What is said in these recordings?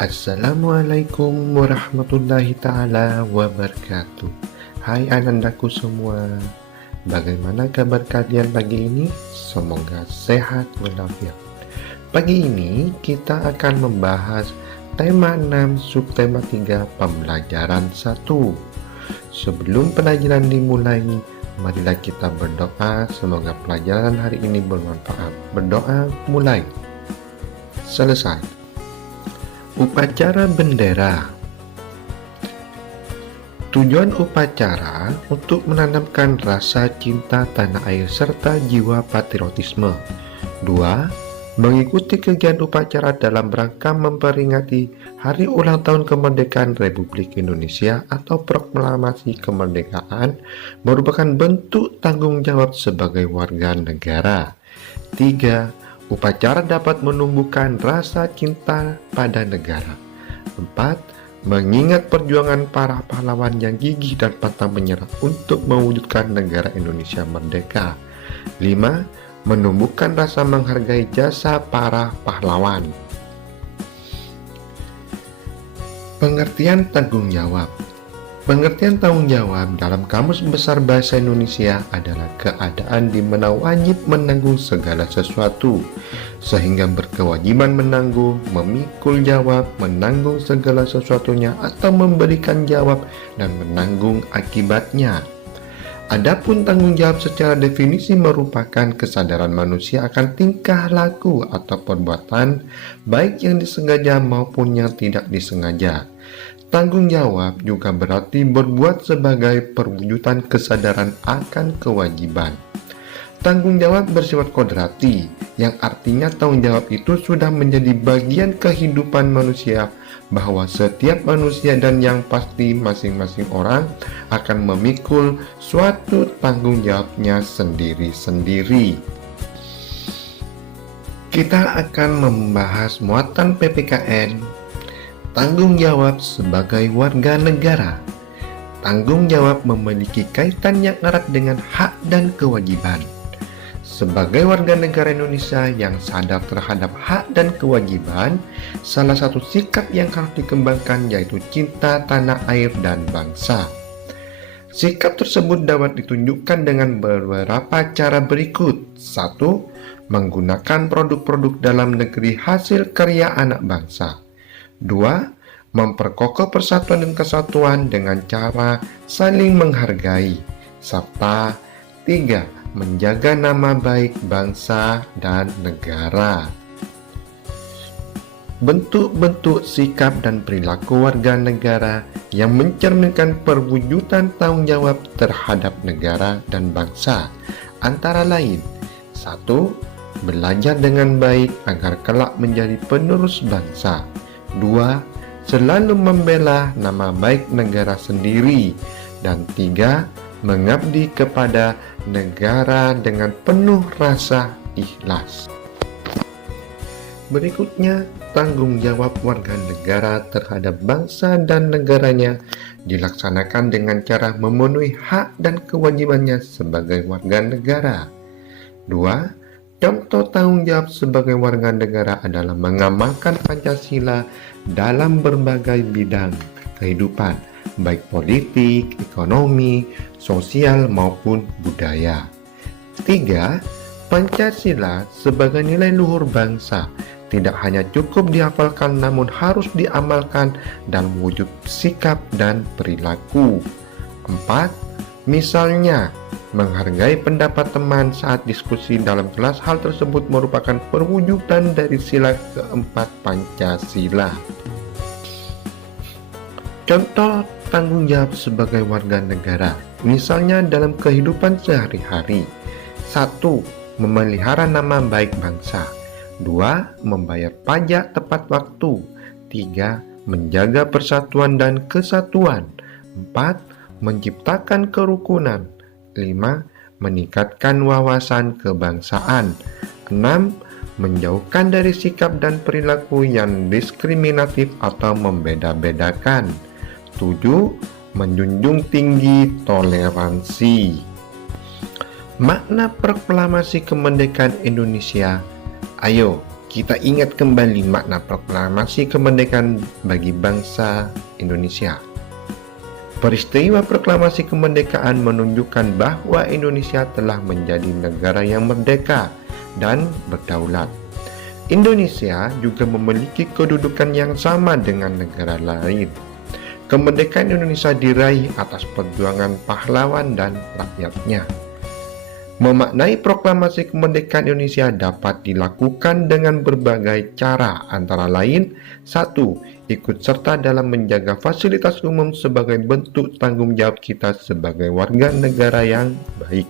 Assalamualaikum warahmatullahi ta'ala wabarakatuh. Hai anandaku semua, bagaimana kabar kalian pagi ini? Semoga sehat walafiat. Pagi ini kita akan membahas tema 6 subtema 3 pembelajaran 1. Sebelum pelajaran dimulai, marilah kita berdoa semoga pelajaran hari ini bermanfaat. Berdoa mulai. Selesai. Upacara bendera. Tujuan upacara untuk menanamkan rasa cinta tanah air serta jiwa patriotisme. 2. Mengikuti kegiatan upacara dalam rangka memperingati Hari Ulang Tahun Kemerdekaan Republik Indonesia atau Proklamasi Kemerdekaan merupakan bentuk tanggung jawab sebagai warga negara. 3. Upacara dapat menumbuhkan rasa cinta pada negara. 4. Mengingat perjuangan para pahlawan yang gigih dan pantang menyerah untuk mewujudkan negara Indonesia merdeka. 5. Menumbuhkan rasa menghargai jasa para pahlawan. Pengertian tanggung jawab. Pengertian tanggung jawab dalam Kamus Besar Bahasa Indonesia adalah keadaan di mana wajib menanggung segala sesuatu, sehingga berkewajiban menanggung, memikul jawab, menanggung segala sesuatunya, atau memberikan jawab dan menanggung akibatnya. Adapun tanggung jawab secara definisi merupakan kesadaran manusia akan tingkah laku atau perbuatan, baik yang disengaja maupun yang tidak disengaja. Tanggung jawab juga berarti berbuat sebagai perwujudan kesadaran akan kewajiban. Tanggung jawab bersifat kodrati, yang artinya tanggung jawab itu sudah menjadi bagian kehidupan manusia, bahwa setiap manusia dan yang pasti masing-masing orang akan memikul suatu tanggung jawabnya sendiri-sendiri. Kita akan membahas muatan PPKN. Tanggung jawab sebagai warga negara. Tanggung jawab memiliki kaitan yang erat dengan hak dan kewajiban. Sebagai warga negara Indonesia yang sadar terhadap hak dan kewajiban, salah satu sikap yang harus dikembangkan yaitu cinta tanah air dan bangsa. Sikap tersebut dapat ditunjukkan dengan beberapa cara berikut. 1. Menggunakan produk-produk dalam negeri hasil karya anak bangsa. 2. Memperkokoh persatuan dan kesatuan dengan cara saling menghargai. Serta 3. Menjaga nama baik bangsa dan negara. Bentuk-bentuk sikap dan perilaku warga negara yang mencerminkan perwujudan tanggung jawab terhadap negara dan bangsa antara lain: 1. Belajar dengan baik agar kelak menjadi penerus bangsa. 2. Selalu membela nama baik negara sendiri. Dan 3. Mengabdi kepada negara dengan penuh rasa ikhlas. Berikutnya, tanggung jawab warga negara terhadap bangsa dan negaranya dilaksanakan dengan cara memenuhi hak dan kewajibannya sebagai warga negara. 2. Contoh tanggung jawab sebagai warga negara adalah mengamalkan Pancasila dalam berbagai bidang kehidupan, baik politik, ekonomi, sosial maupun budaya. 3. Pancasila sebagai nilai luhur bangsa tidak hanya cukup dihafalkan namun harus diamalkan dalam wujud sikap dan perilaku. 4. Misalnya, menghargai pendapat teman saat diskusi dalam kelas. Hal tersebut merupakan perwujudan dari sila keempat Pancasila. Contoh tanggung jawab sebagai warga negara, misalnya dalam kehidupan sehari-hari. 1. Memelihara nama baik bangsa. 2. Membayar pajak tepat waktu. 3. Menjaga persatuan dan kesatuan. 4. Menciptakan kerukunan. 5. Meningkatkan wawasan kebangsaan. 6. Menjauhkan dari sikap dan perilaku yang diskriminatif atau membeda-bedakan. 7. Menjunjung tinggi toleransi. Makna Proklamasi Kemerdekaan Indonesia. Ayo kita ingat kembali makna proklamasi kemerdekaan bagi bangsa Indonesia. Peristiwa proklamasi kemerdekaan menunjukkan bahwa Indonesia telah menjadi negara yang merdeka dan berdaulat. Indonesia juga memiliki kedudukan yang sama dengan negara lain. Kemerdekaan Indonesia diraih atas perjuangan pahlawan dan rakyatnya. Memaknai proklamasi kemerdekaan Indonesia dapat dilakukan dengan berbagai cara, antara lain: 1. Ikut serta dalam menjaga fasilitas umum sebagai bentuk tanggung jawab kita sebagai warga negara yang baik.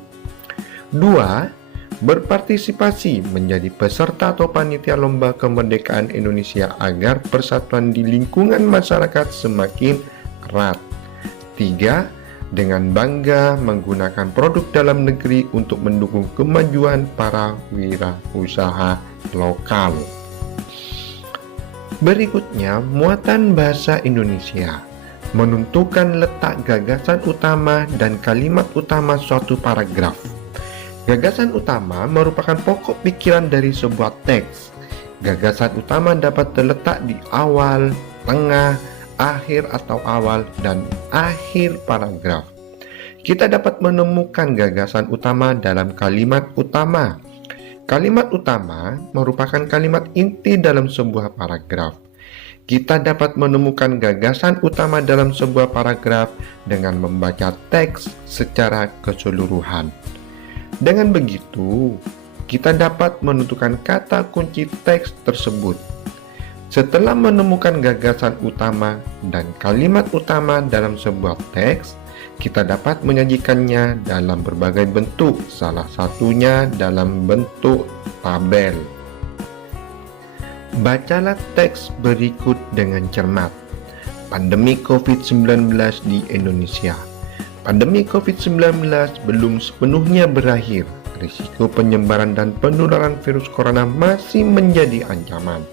2. Berpartisipasi menjadi peserta atau panitia lomba kemerdekaan Indonesia agar persatuan di lingkungan masyarakat semakin erat. 3. Dengan bangga menggunakan produk dalam negeri untuk mendukung kemajuan para wirausaha lokal. Berikutnya, muatan bahasa Indonesia menentukan letak gagasan utama dan kalimat utama suatu paragraf. Gagasan utama merupakan pokok pikiran dari sebuah teks. Gagasan utama dapat terletak di awal, tengah, akhir atau awal dan akhir paragraf. Kita dapat menemukan gagasan utama dalam kalimat utama. Kalimat utama merupakan kalimat inti dalam sebuah paragraf. Kita dapat menemukan gagasan utama dalam sebuah paragraf dengan membaca teks secara keseluruhan. Dengan begitu, kita dapat menentukan kata kunci teks tersebut. Setelah menemukan gagasan utama dan kalimat utama dalam sebuah teks, kita dapat menyajikannya dalam berbagai bentuk, salah satunya dalam bentuk tabel. Bacalah teks berikut dengan cermat. Pandemi COVID-19 di Indonesia. Pandemi COVID-19 belum sepenuhnya berakhir. Risiko penyebaran dan penularan virus corona masih menjadi ancaman.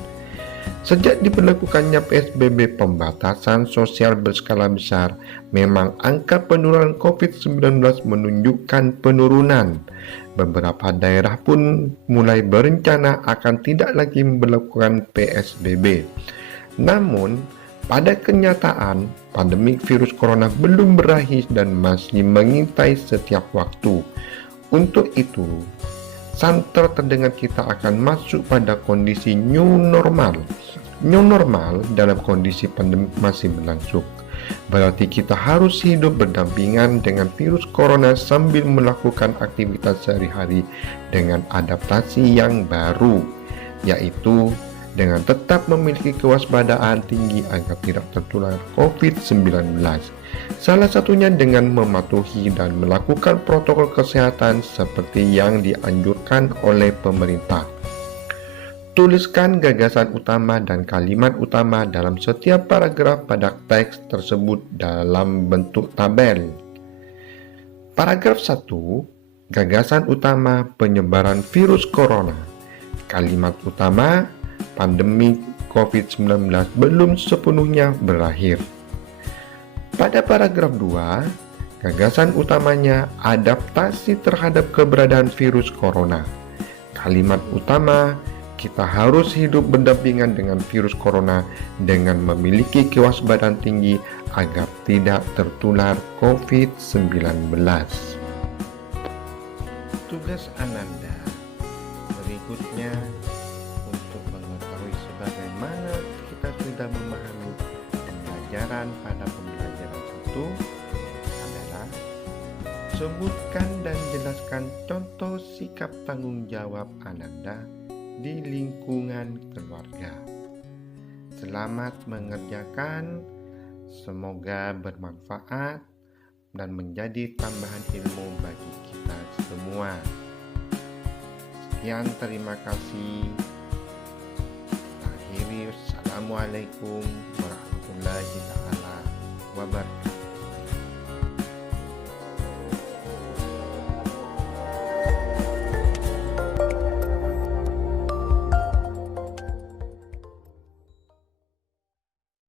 Sejak diberlakukannya PSBB pembatasan sosial berskala besar, memang angka penularan COVID-19 menunjukkan penurunan. Beberapa daerah pun mulai berencana akan tidak lagi memberlakukan PSBB. Namun, pada kenyataan, pandemi virus corona belum berakhir dan masih mengintai setiap waktu. Untuk itu, santer terdengar kita akan masuk pada kondisi new normal. New normal dalam kondisi pandemi masih berlangsung. Berarti kita harus hidup berdampingan dengan virus corona sambil melakukan aktivitas sehari-hari dengan adaptasi yang baru, yaitu dengan tetap memiliki kewaspadaan tinggi agar tidak tertular COVID-19. Salah satunya dengan mematuhi dan melakukan protokol kesehatan seperti yang dianjurkan oleh pemerintah. Tuliskan gagasan utama dan kalimat utama dalam setiap paragraf pada teks tersebut dalam bentuk tabel. Paragraf 1. Gagasan utama penyebaran virus corona. Kalimat utama: pandemi COVID-19 belum sepenuhnya berakhir. Pada paragraf 2, gagasan utamanya adaptasi terhadap keberadaan virus corona. Kalimat utama: kita harus hidup berdampingan dengan virus corona dengan memiliki kewaspadaan tinggi agar tidak tertular COVID-19. Tugas Ananda berikutnya untuk mengetahui sebagaimana kita sudah memahami pembelajaran pada pembelajaran 1 adalah: sebutkan dan jelaskan contoh sikap tanggung jawab Ananda di lingkungan keluarga. Selamat mengerjakan, semoga bermanfaat dan menjadi tambahan ilmu bagi kita semua. Sekian, terima kasih. Akhiri, Assalamualaikum warahmatullahi wabarakatuh.